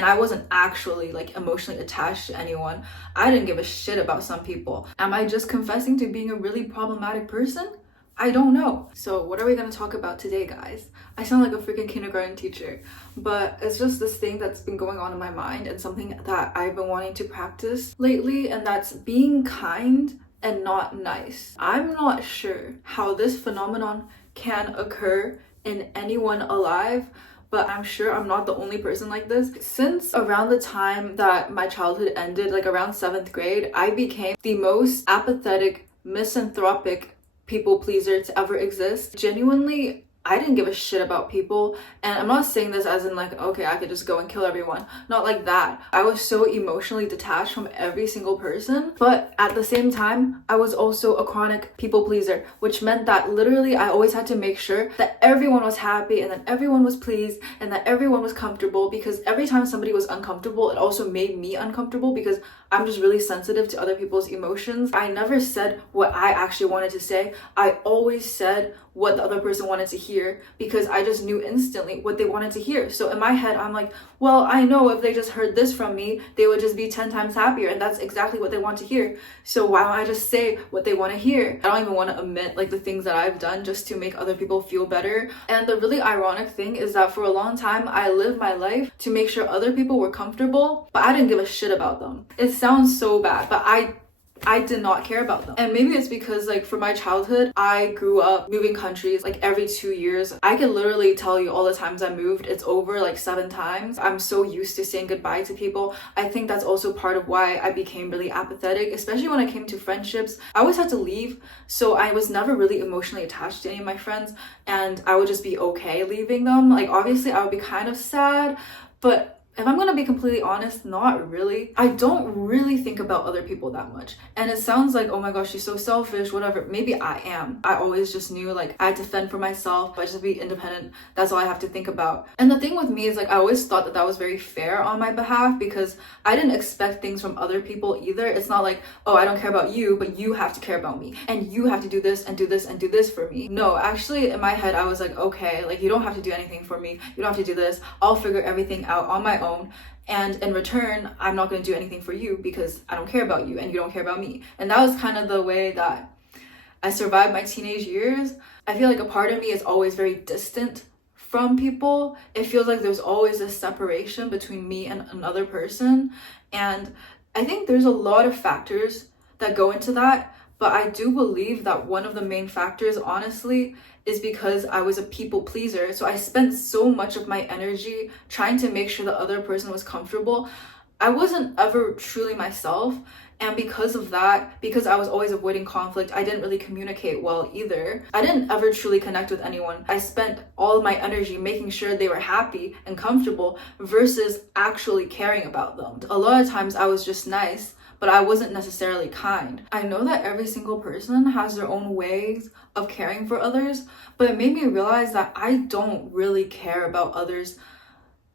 and I wasn't actually like emotionally attached to anyone, I didn't give a shit about some people. Am I just confessing to being a really problematic person? I don't know. So what are we gonna talk about today, guys? I sound like a freaking kindergarten teacher, but it's just this thing that's been going on in my mind and something that I've been wanting to practice lately, and that's being kind and not nice. I'm not sure how this phenomenon can occur in anyone alive, but I'm sure I'm not the only person like this. Since around the time that my childhood ended, like around 7th grade, I became the most apathetic, misanthropic people pleaser to ever exist. Genuinely, I didn't give a shit about people, and I'm not saying this as in like, okay, I could just go and kill everyone. Not like that. I was so emotionally detached from every single person, but at the same time, I was also a chronic people pleaser, which meant that literally I always had to make sure that everyone was happy and that everyone was pleased and that everyone was comfortable, because every time somebody was uncomfortable, it also made me uncomfortable because I'm just really sensitive to other people's emotions. I never said what I actually wanted to say. I always said what the other person wanted to hear because I just knew instantly what they wanted to hear. So in my head, I'm like, well, I know if they just heard this from me, they would just be 10 times happier, and that's exactly what they want to hear. So why don't I just say what they want to hear? I don't even want to admit like the things that I've done just to make other people feel better. And the really ironic thing is that for a long time, I lived my life to make sure other people were comfortable, but I didn't give a shit about them. It sounds so bad, but I did not care about them. And maybe it's because like for my childhood, I grew up moving countries like every 2 years. I can literally tell you all the times I moved, it's over like 7 times. I'm so used to saying goodbye to people. I think that's also part of why I became really apathetic, especially when I came to friendships. I always had to leave, so I was never really emotionally attached to any of my friends, and I would just be okay leaving them. Like obviously I would be kind of sad, but if I'm gonna be completely honest, not really. I don't really think about other people that much. And it sounds like, oh my gosh, she's so selfish, whatever. Maybe I am. I always just knew like I had to fend for myself. I just be independent. That's all I have to think about. And the thing with me is like I always thought that that was very fair on my behalf because I didn't expect things from other people either. It's not like, oh, I don't care about you, but you have to care about me. And you have to do this and do this and do this for me. No, actually in my head, I was like, okay, like you don't have to do anything for me. You don't have to do this. I'll figure everything out on my own. And in return, I'm not going to do anything for you because I don't care about you and you don't care about me. And that was kind of the way that I survived my teenage years. I feel like a part of me is always very distant from people. It feels like there's always a separation between me and another person. And I think there's a lot of factors that go into that. But I do believe that one of the main factors, honestly, is because I was a people pleaser. So I spent so much of my energy trying to make sure the other person was comfortable. I wasn't ever truly myself. And because of that, because I was always avoiding conflict, I didn't really communicate well either. I didn't ever truly connect with anyone. I spent all of my energy making sure they were happy and comfortable versus actually caring about them. A lot of times I was just nice, but I wasn't necessarily kind. I know that every single person has their own ways of caring for others, but it made me realize that I don't really care about others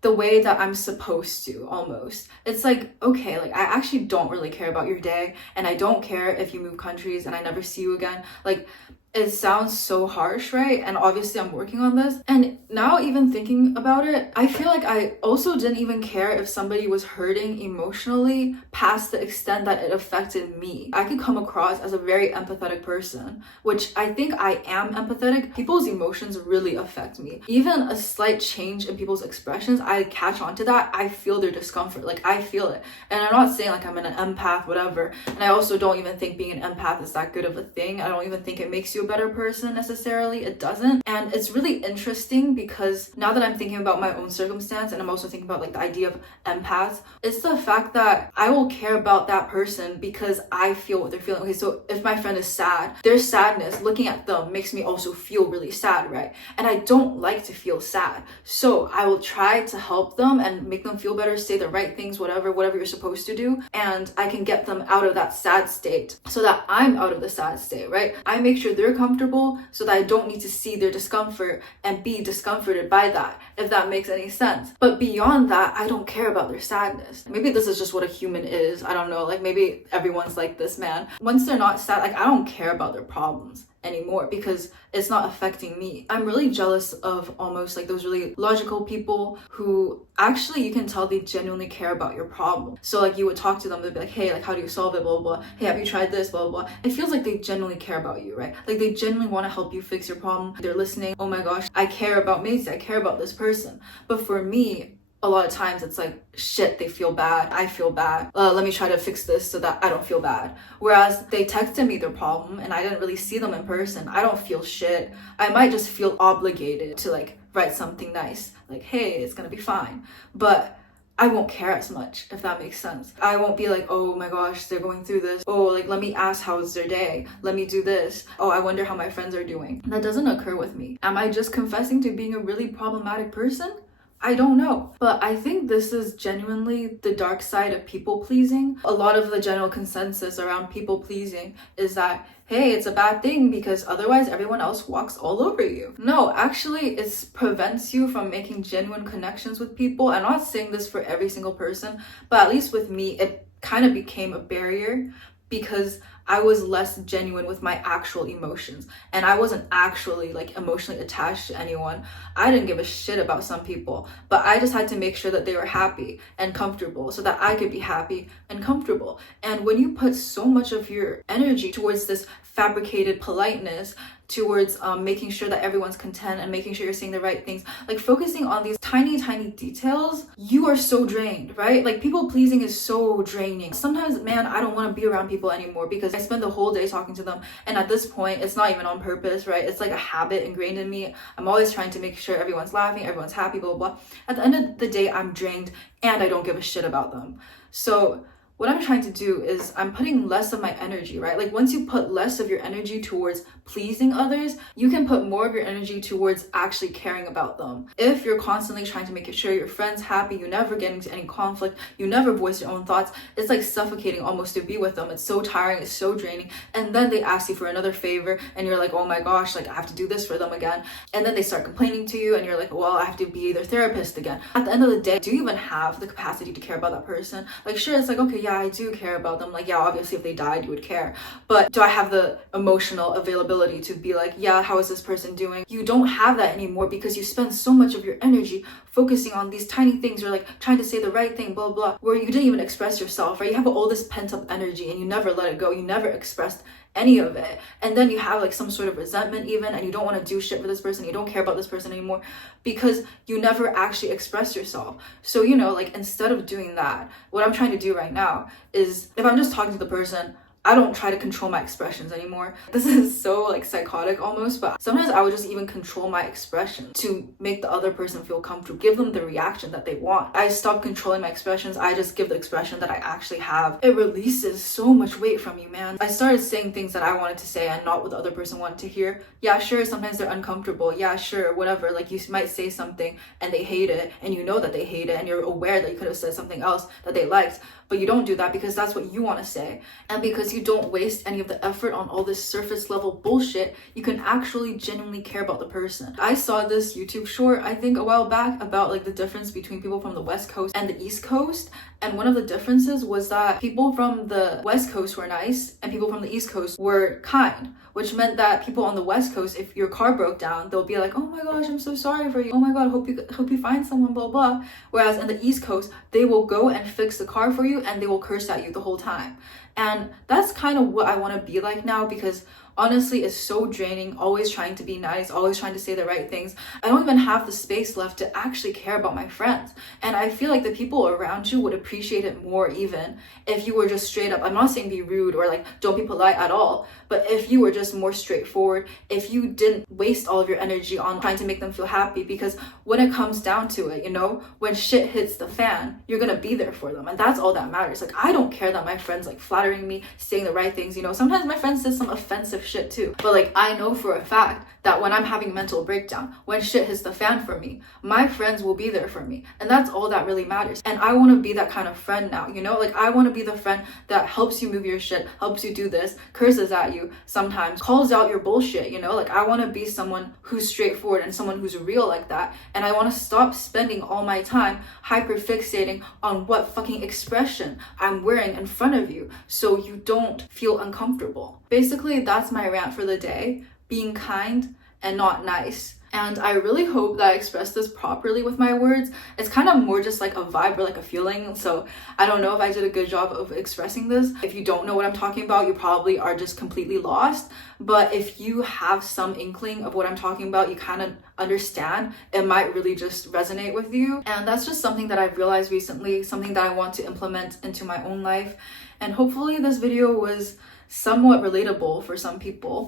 the way that I'm supposed to, almost. It's like, okay, like I actually don't really care about your day, and I don't care if you move countries and I never see you again. Like, it sounds so harsh, right? And obviously I'm working on this. And now even thinking about it, I feel like I also didn't even care if somebody was hurting emotionally past the extent that it affected me. I could come across as a very empathetic person, which I think I am empathetic. People's emotions really affect me. Even a slight change in people's expressions, I catch on to that. I feel their discomfort, like I feel it. And I'm not saying like I'm an empath, whatever. And I also don't even think being an empath is that good of a thing. I don't even think it makes you a better person necessarily. It doesn't. And it's really interesting because now that I'm thinking about my own circumstance, and I'm also thinking about like the idea of empaths, it's the fact that I will care about that person because I feel what they're feeling. Okay, so if my friend is sad, their sadness, looking at them makes me also feel really sad, right? And I don't like to feel sad, so I will try to help them and make them feel better, say the right things, whatever you're supposed to do, and I can get them out of that sad state so that I'm out of the sad state, right? I make sure they're comfortable so that I don't need to see their discomfort and be discomforted by that, if that makes any sense. But beyond that, I don't care about their sadness. Maybe this is just what a human is. I don't know, like maybe everyone's like this, man. Once they're not sad, like I don't care about their problems anymore because it's not affecting me. I'm really jealous of almost like those really logical people who actually you can tell they genuinely care about your problem. So like you would talk to them, they'd be like, hey, like how do you solve it, blah, blah, blah. Hey, have you tried this, blah, blah, blah. It feels like they genuinely care about you, right? Like they genuinely want to help you fix your problem. They're listening. Oh my gosh, I care about Macy, I care about this person. But for me, a lot of times it's like, shit, they feel bad, I feel bad, let me try to fix this so that I don't feel bad. Whereas they texted me their problem and I didn't really see them in person, I don't feel shit. I might just feel obligated to like write something nice, like, hey, it's gonna be fine. But I won't care as much, if that makes sense. I won't be like, oh my gosh, they're going through this. Oh, like, let me ask how's their day. Let me do this. Oh, I wonder how my friends are doing. That doesn't occur with me. Am I just confessing to being a really problematic person? I don't know, but I think this is genuinely the dark side of people pleasing. A lot of the general consensus around people pleasing is that, hey, it's a bad thing because otherwise everyone else walks all over you. No, actually, it prevents you from making genuine connections with people. I'm not saying this for every single person, but at least with me, it kind of became a barrier because I was less genuine with my actual emotions and I wasn't actually like emotionally attached to anyone. I didn't give a shit about some people, but I just had to make sure that they were happy and comfortable so that I could be happy and comfortable. And when you put so much of your energy towards this fabricated politeness, towards making sure that everyone's content and making sure you're saying the right things, like focusing on these tiny details, you are so drained, right? Like people pleasing is so draining. Sometimes, man, I don't want to be around people anymore because I spend the whole day talking to them, and at this point it's not even on purpose, right? It's like a habit ingrained in me. I'm always trying to make sure everyone's laughing, everyone's happy, blah, blah, blah. At the end of the day, I'm drained and I don't give a shit about them. So what I'm trying to do is I'm putting less of my energy, right? Like once you put less of your energy towards pleasing others, you can put more of your energy towards actually caring about them. If you're constantly trying to make sure your friend's happy, you never get into any conflict, you never voice your own thoughts, it's like suffocating almost to be with them. It's so tiring, it's so draining. And then they ask you for another favor and you're like, oh my gosh, like I have to do this for them again. And then they start complaining to you and you're like, well, I have to be their therapist again. At the end of the day, do you even have the capacity to care about that person? Like sure, it's like, okay, yeah, I do care about them. Like, yeah, obviously if they died, you would care. But do I have the emotional availability to be like, yeah, how is this person doing? You don't have that anymore because you spend so much of your energy focusing on these tiny things or like trying to say the right thing, blah, blah, where you didn't even express yourself, right? You have all this pent up energy and you never let it go. You never expressed any of it. And then you have like some sort of resentment even, and you don't want to do shit for this person. You don't care about this person anymore because you never actually express yourself. So, you know, like instead of doing that, what I'm trying to do right now is if I'm just talking to the person, I don't try to control my expressions anymore. This is so like psychotic almost, but sometimes I would just even control my expression to make the other person feel comfortable, give them the reaction that they want. I stop controlling my expressions. I just give the expression that I actually have. It releases so much weight from you, man. I started saying things that I wanted to say and not what the other person wanted to hear. Yeah, sure, sometimes they're uncomfortable. Yeah, sure, whatever. Like you might say something and they hate it and you know that they hate it and you're aware that you could have said something else that they liked, but you don't do that because that's what you want to say. And because you don't waste any of the effort on all this surface level bullshit, you can actually genuinely care about the person. I saw this YouTube short, I think a while back, about like the difference between people from the West Coast and the East Coast. And one of the differences was that people from the West Coast were nice and people from the East Coast were kind, which meant that people on the West Coast, if your car broke down, they'll be like, oh my gosh, I'm so sorry for you. Oh my God, hope you find someone, blah, blah. Whereas in the East Coast, they will go and fix the car for you and they will curse at you the whole time. And that's kind of what I want to be like now, because honestly, it's so draining, always trying to be nice, always trying to say the right things. I don't even have the space left to actually care about my friends. And I feel like the people around you would appreciate it more even if you were just straight up. I'm not saying be rude or like don't be polite at all, but if you were just more straightforward, if you didn't waste all of your energy on trying to make them feel happy, because when it comes down to it, you know, when shit hits the fan, you're gonna be there for them. And that's all that matters. Like, I don't care that my friends like flattering me, saying the right things, you know, sometimes my friends say some offensive shit too. But like, I know for a fact that when I'm having a mental breakdown, when shit hits the fan for me, my friends will be there for me. And that's all that really matters. And I want to be that kind of friend now, you know? Like, I want to be the friend that helps you move your shit, helps you do this, curses at you sometimes, calls out your bullshit, you know? Like, I want to be someone who's straightforward and someone who's real like that. And I want to stop spending all my time hyperfixating on what fucking expression I'm wearing in front of you so you don't feel uncomfortable. Basically, that's my rant for the day. being kind and not nice. And I really hope that I expressed this properly with my words. It's kind of more just like a vibe or like a feeling. So I don't know if I did a good job of expressing this. If you don't know what I'm talking about, you probably are just completely lost. But if you have some inkling of what I'm talking about, you kind of understand, it might really just resonate with you. And that's just something that I've realized recently, something that I want to implement into my own life. And hopefully this video was somewhat relatable for some people.